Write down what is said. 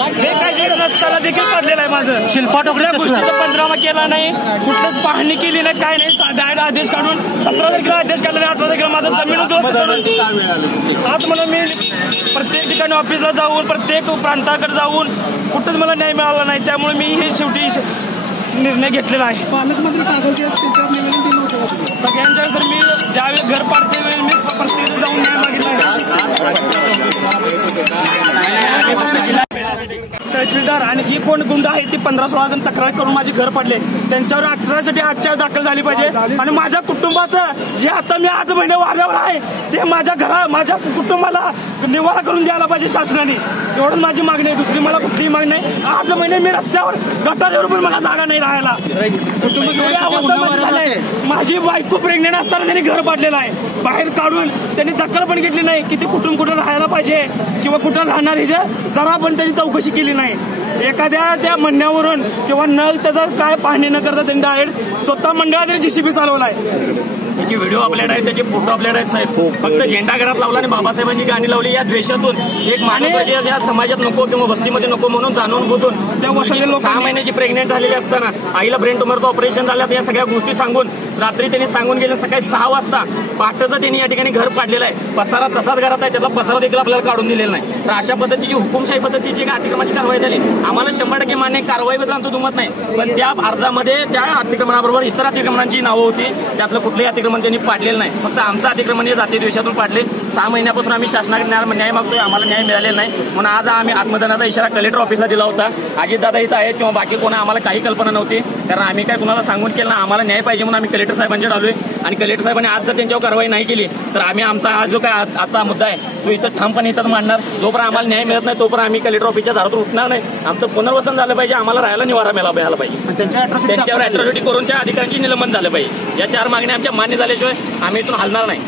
बेकायदेशीर नसताना देखील पडलेलं आहे माझं. शिल्पा टोकल्या गोष्टीचा पंचनामा केला नाही, कुठलंच पाहणी केली नाही, काय नाही. डायरेक्ट आदेश काढून 17 तारखेला आदेश काढला नाही, 18 तारखेला माझं जमीन उद्ध्वस्त करून आज म्हणून मी प्रत्येक ठिकाणी ऑफिसला जाऊन प्रत्येक प्रांताकडे जाऊन कुठंच मला न्याय मिळाला नाही. त्यामुळे मी हे शेवटी निर्णय घेतलेला आहे. सगळ्यांच्या तर मी ज्यावेळी घर पाडते वेळी मी प्रत्येक जाऊन न्याय मागितला तहसीलदार आणि जी कोण गुंड आहे ती 15-16 जण तक्रार करून माझे घर पडले. त्यांच्यावर 18साठी आजच्या दाखल झाली पाहिजे. आणि माझ्या कुटुंबाचं जे आता मी 8 महिने वाऱ्यावर आहे ते माझ्या कुटुंबाला निवारा करून द्यायला पाहिजे शासनाने. एवढं माझी मागणी आहे, दुसरी मला कुठलीही मागणी नाही. 8 महिने मी रस्त्यावर गटारीवर पण मला जागा नाही राहायला. माझी बायको प्रेग्नेंट असताना त्यांनी घर पाडलेलं आहे, बाहेर काढून त्यांनी दखल पण घेतली नाही की ते कुठं राहायला पाहिजे किंवा कुठं राहणार हे जरा पण त्यांनी चौकशी केली नाही. एखाद्याच्या म्हणण्यावरून किंवा न त्याचं काय पाहणी न करता त्यांनी डायरेक्ट स्वतः मंडळात जीसीबी चालवलाय. त्याचे व्हिडिओ आपल्याकडे आहेत, त्याचे फोटो आपल्याकडे आहेत साहेब. फक्त झेंडा घरात लावला आणि बाबासाहेबांची गाणी लावली. या द्वेषातून एक माणूस या समाजात नको किंवा वस्तीमध्ये नको म्हणून जाणून बुजून त्या 6 महिन्याची प्रेग्नेंट झालेली असताना आईला ब्रेन ट्युमरचं ऑपरेशन झालं. या सगळ्या गोष्टी सांगून रात्री त्यांनी सांगून गेले. सकाळी 6 वाजता पहाटेचं त्यांनी या ठिकाणी घर पाडलेलं आहे. पसारा तसाच घरात आहे, त्याचा पसारा देखील आपल्याला काढून दिलेला नाही. तर अशा पद्धतीची हुकुमशाही पद्धतीची अतिक्रमणाची कारवाई झाली. आम्हाला 100% मान्य, कारवाईबद्दल आमचं दुमत नाही. पण त्या अर्जामध्ये त्या अतिक्रमणाबरोबर इतर अतिक्रमणांची नावं होती. त्यातलं कुठलंही अतिक्रमण त्यांनी पाडलेलं नाही. फक्त आमचं अतिक्रमण हे जाती द्वेषातून पाडले. 6 महिन्यापासून आम्ही शासनाकडे न्याय मागतोय, आम्हाला न्याय मिळालेला नाही. म्हणून आज आम्ही आत्मदानाचा इशारा कलेक्टर ऑफिसला दिला होता. अजितदादा इथं आहेत किंवा बाकी कोणा आम्हाला काही कल्पना नव्हती, कारण आम्ही काय कुणाला सांगून केलं ना. आम्हाला न्याय पाहिजे म्हणून आम्ही कलेक्टर साहेबांच्या आलोय. आणि कलेक्टर साहेबांनी आज जर त्यांच्यावर कारवाई नाही केली तर आम्ही आमचा हा जो काय आजचा मुद्दा आहे तो इथं ठामपणे इथंच मांडणार. जोपर्यंत आम्हाला न्याय मिळत नाही तोपर्यंत आम्ही कलेक्टर ऑफिसच्या दारातून उठणार नाही. आमचं पुनर्वसन झालं पाहिजे, आम्हाला राहायला निवारा मिळाला पाहिजे. त्यांच्यावर अॅट्रॉसिटी करून त्या अधिकाऱ्यांची निलंबन झालं पाहिजे. या 4 मागण्या आमच्या मान्य झाल्याशिवाय आम्ही इथून हलणार नाही.